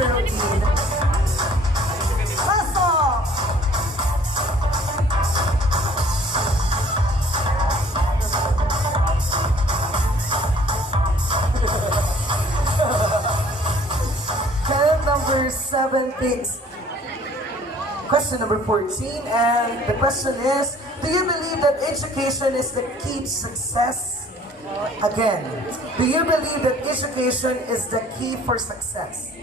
Philippine. Pasok! Channel number 17. Question number 14, and the question is, do you believe that education is the key to success? Again, do you believe that education is the key for success?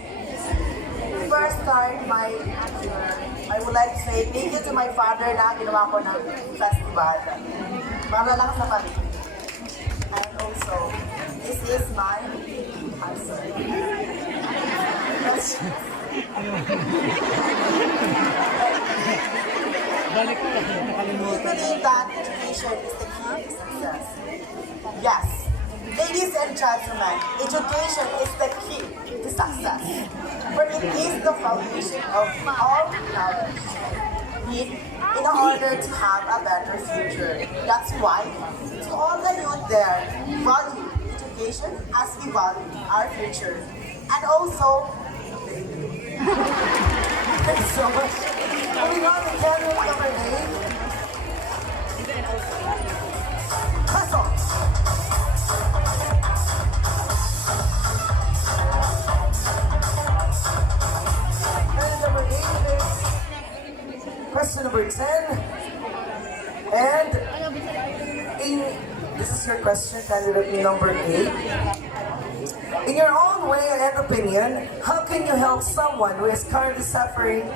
Before I start my answer, I would like to say thank you to my father na ginawa ko ng festival. Para lang sa pamilya. And also, this is my answer. Balik ko, nakalimutan. Do you believe that education is the key to success? Yes. Ladies and gentlemen, education is the key to success. For it is the foundation of all knowledge need in order to have a better future. That's why, to all the youth there, value education as we value our future. And also, Thank you so much. Moving on to channel number 8. Pasok! Channel number 8 is question number 10. And this is your question, candidate number 8. In your own way and opinion, how can you help someone who is currently suffering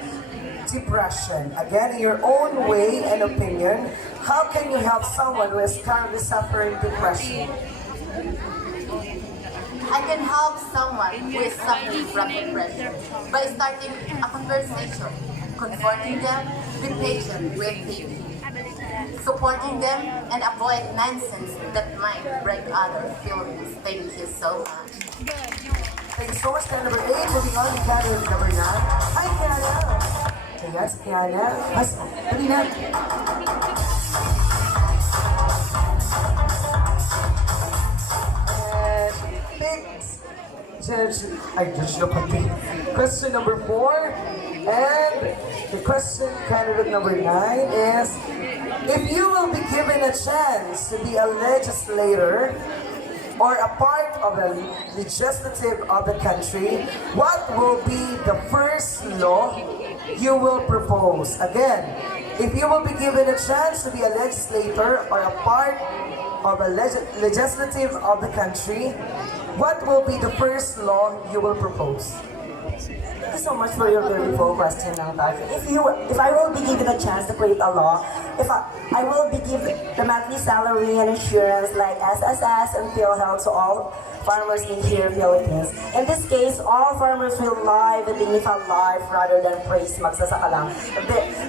depression? Again, in your own way and opinion, how can you help someone who is currently suffering depression? I can help someone who is suffering from depression by starting a conversation, comforting them, be patient with them, supporting them, and avoid nonsense that might break others' feelings. Thank you so much. Thank you so much, candidate number 8. Moving on to candidate number 9. Hi, Kiana! Yes, Kiana. Mas, dali na. Judge Lopati. Question number 4. And the question, candidate number 9 is, if you will be given a chance to be a legislator or a part of the legislative of the country, what will be the first law you will propose? Again, if you will be given a chance to be a legislator or a part of a legislative of the country, what will be the first law you will propose? Thank you so much for your beautiful question, Nangtag. If I will be given a chance to create a law, if I will be given the monthly salary and insurance like SSS and PhilHealth to all farmers in here in Philippines. In this case, all farmers will live a dignified life rather than praise magsasaka lang.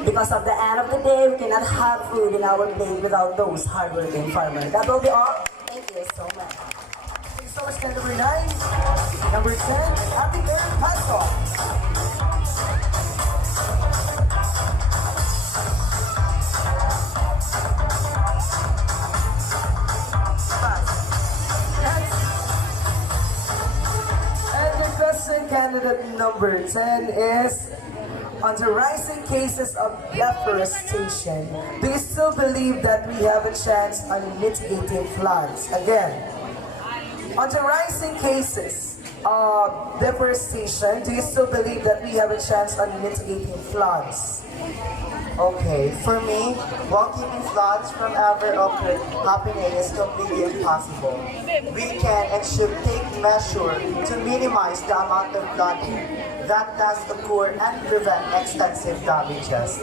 Because of the end of the day, we cannot have food in our plate without those hardworking farmers. That will be all. Thank you so much. Thank you so much, candidate number 9. Number 10, Happy Birthday, Pastor. Candidate number 10 is, on the rising cases of deforestation, do you still believe that we have a chance on mitigating floods? Again, on the rising cases of deforestation, do you still believe that we have a chance on mitigating floods? Okay, for me, while keeping floods from ever happening is completely impossible. We can and should take measure to minimize the amount of flooding that does occur and prevent extensive damages.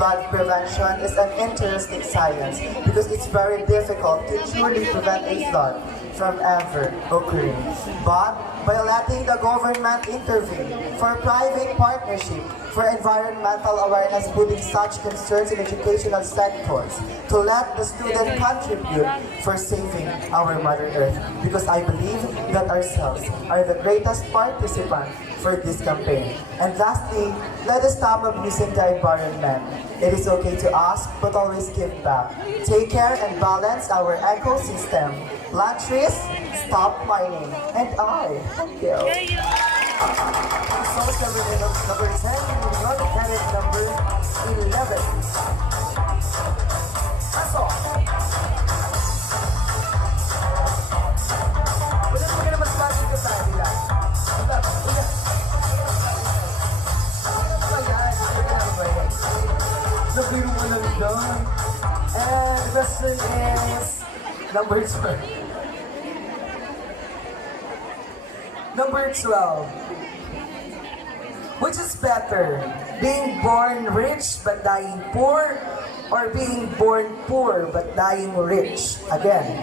Flood prevention is an interesting science because it's very difficult to truly prevent a flood from ever occurring. But by letting the government intervene for private partnership, for environmental awareness, putting such concerns in educational sectors, to let the student contribute for saving our Mother Earth. Because I believe that ourselves are the greatest participant for this campaign. And lastly, let us stop abusing the environment. It is okay to ask, but always give back. Take care and balance our ecosystem. Plant trees, stop mining. And I thank you. So number 10, moving on to candidate number 11. Pasok! Ulit mo ka naman sa bagay ka sa kanila. Ulit. Nabiro mo lang doon. And the question is number 12. Number 12. Which is better? Being born rich but dying poor, or being born poor but dying rich? Again.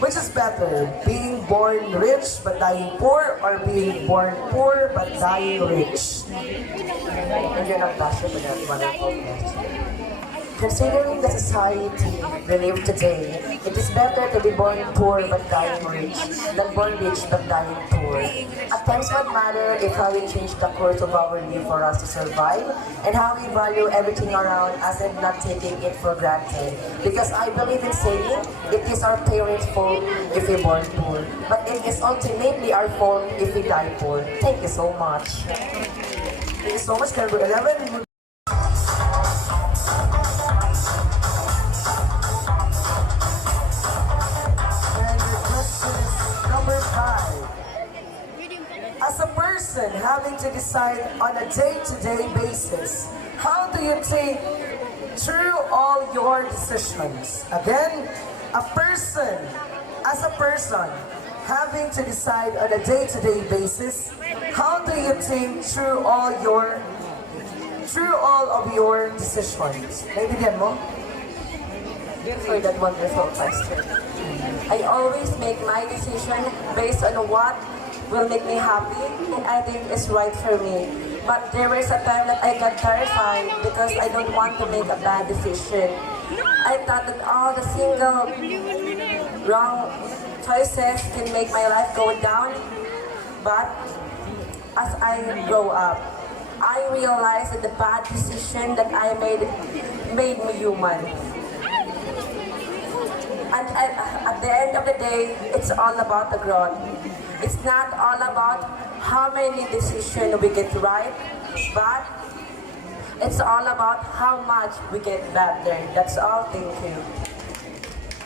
Which is better? Being born rich but dying poor, or being born poor but dying rich? Again, ang passion for that wonderful question. Considering the society we live today, it is better to be born poor but dying rich than born rich but dying poor. At times what matter if how we change the course of our life for us to survive, and how we value everything around us and not taking it for granted. Because I believe in saying, it is our parents' fault if we born poor, but it is ultimately our fault if we die poor. Thank you so much. Thank you so much, number 11. As a person having to decide on a day-to-day basis, how do you think through all your decisions? Again, as a person having to decide on a day-to-day basis, how do you think through all of your decisions? Naibigan mo? For that wonderful question. I always make my decision based on what will make me happy and I think is right for me. But there was a time that I got terrified because I don't want to make a bad decision. I thought that all the single wrong choices can make my life go down. But as I grow up, I realized that the bad decision that I made me human. And at the end of the day, it's all about the growth. It's not all about how many decisions we get right, but it's all about how much we get better. That's all. Thank you.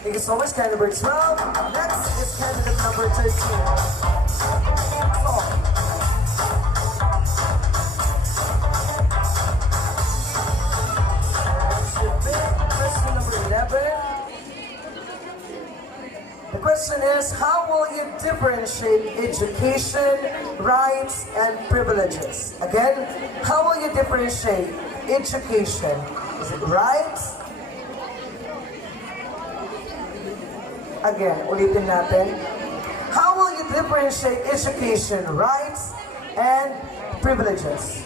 Thank you so much, candidate number 12. Next is candidate number 13. Question number 11. The question is, how will you differentiate education, rights, and privileges? Again, how will you differentiate education? Is it rights? Again, ulitin natin. How will you differentiate education, rights, and privileges?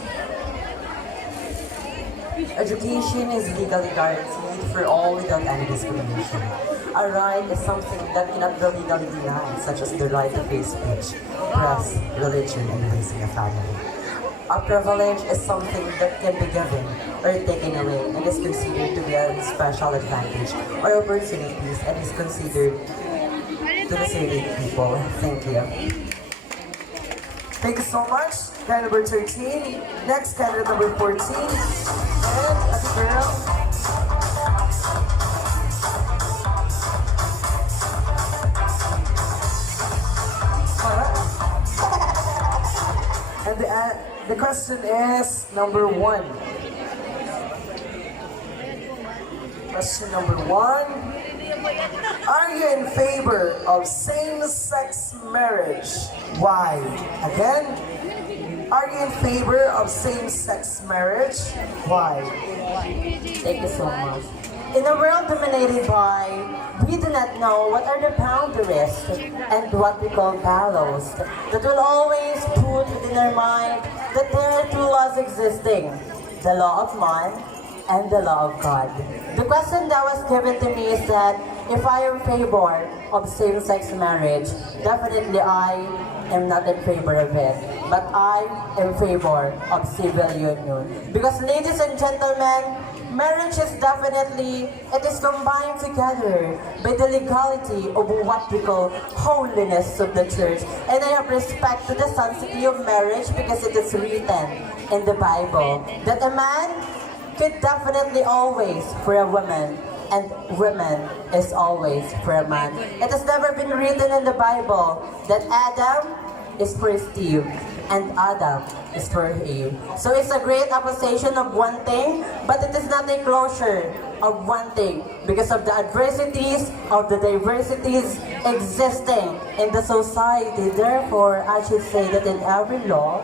Education is legally guaranteed for all without any discrimination. A right is something that cannot be legally denied, such as the right to free speech, press, religion, and raising a family. A privilege is something that can be given or taken away and is considered to be a special advantage or opportunities and is considered to the certain people. Thank you. Thank you so much, candidate number 13. Next, candidate number 14. And, Ate Girl. And the question is number 1. Question number 1. Are you in favor of same-sex marriage? Why? Again, are you in favor of same-sex marriage? Why? Thank you so much. In a world dominated by, we do not know what are the boundaries and what we call values that will always put within our mind that there are two laws existing, the law of man and the law of God. The question that was given to me is that if I am in favor of same-sex marriage, definitely I am not in favor of it, but I am in favor of civil union. Because ladies and gentlemen, marriage is definitely, it is combined together by the legality of what we call holiness of the church. And I have respect to the sanctity of marriage because it is written in the Bible that a man could definitely always for a woman, and woman is always for a man. It has never been written in the Bible that Adam is for Steve and Adam is for Eve. So it's a great opposition of one thing, but it is not a closure of one thing because of the adversities, of the diversities existing in the society. Therefore, I should say that in every law,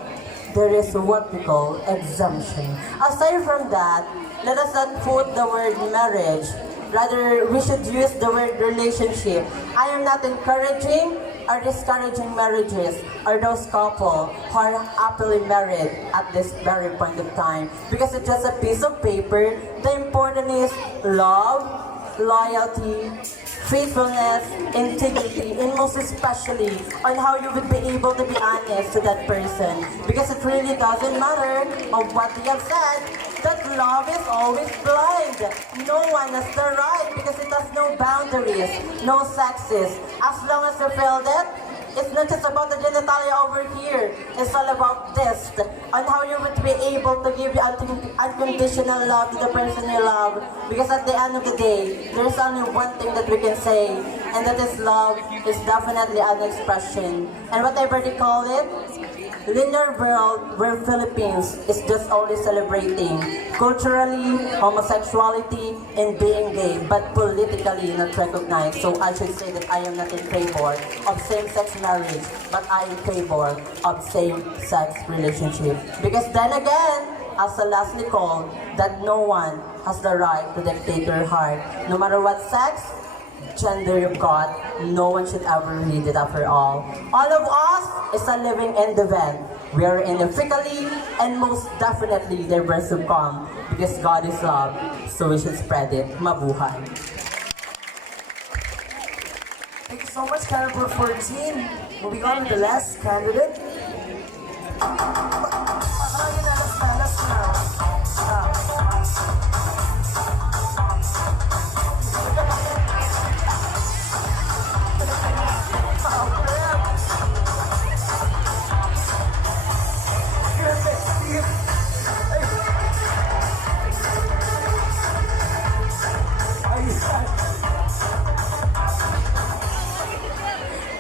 there is what we call exemption. Aside from that, let us not put the word marriage. Rather, we should use the word relationship. I am not encouraging or discouraging marriages or those couple who are happily married at this very point of time. Because it's just a piece of paper. The important is love, loyalty, faithfulness, integrity, and most especially on how you would be able to be honest to that person. Because it really doesn't matter of what we have said, that love is always blind. No one has the right because it has no boundaries, no sexes. As long as you feel that, it's not just about the genitalia over here. It's all about this, on how you would be able to give unconditional love to the person you love. Because at the end of the day, there's only one thing that we can say, and that is love is definitely an expression. And whatever they call it, linear world where Philippines is just only celebrating culturally homosexuality and being gay, but politically not recognized. So I should say that I am not in favor of same-sex marriage, but I am in favor of same-sex relationship. Because then again, as I lastly called, that no one has the right to dictate your heart. No matter what sex, gender you've got, no one should ever read it after all. All of us is a living individual. We are intrinsically and most definitely diverse to come because God is love, so we should spread it. Mabuhay. Thank you so much, candidate 14. Moving on to the last candidate.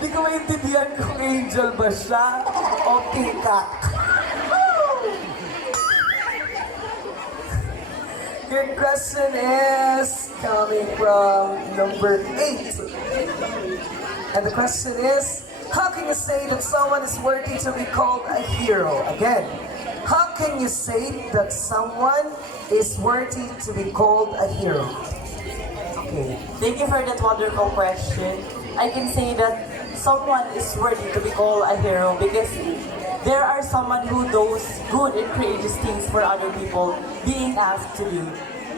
Hindi ko maintindihan kung angel ba siya o peacock. Your question is coming from number 8. And the question is, how can you say that someone is worthy to be called a hero? Again, how can you say that someone is worthy to be called a hero? Okay. Thank you for that wonderful question. I can say that someone is worthy to be called a hero because there are someone who does good and courageous things for other people being asked to do.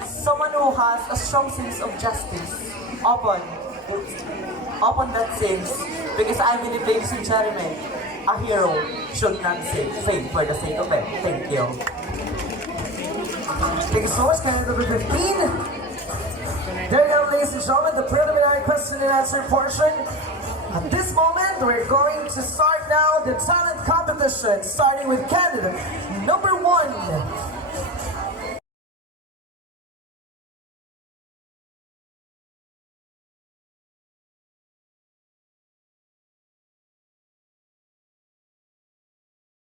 Someone who has a strong sense of justice upon that sense. Because I believe, ladies and gentlemen, a hero should not say for the sake of it. Thank you. Thank you so much, candidate number 15. There you go, ladies and gentlemen, the preliminary question and answer portion. At this moment, we're going to start now the talent competition, starting with candidate number 1.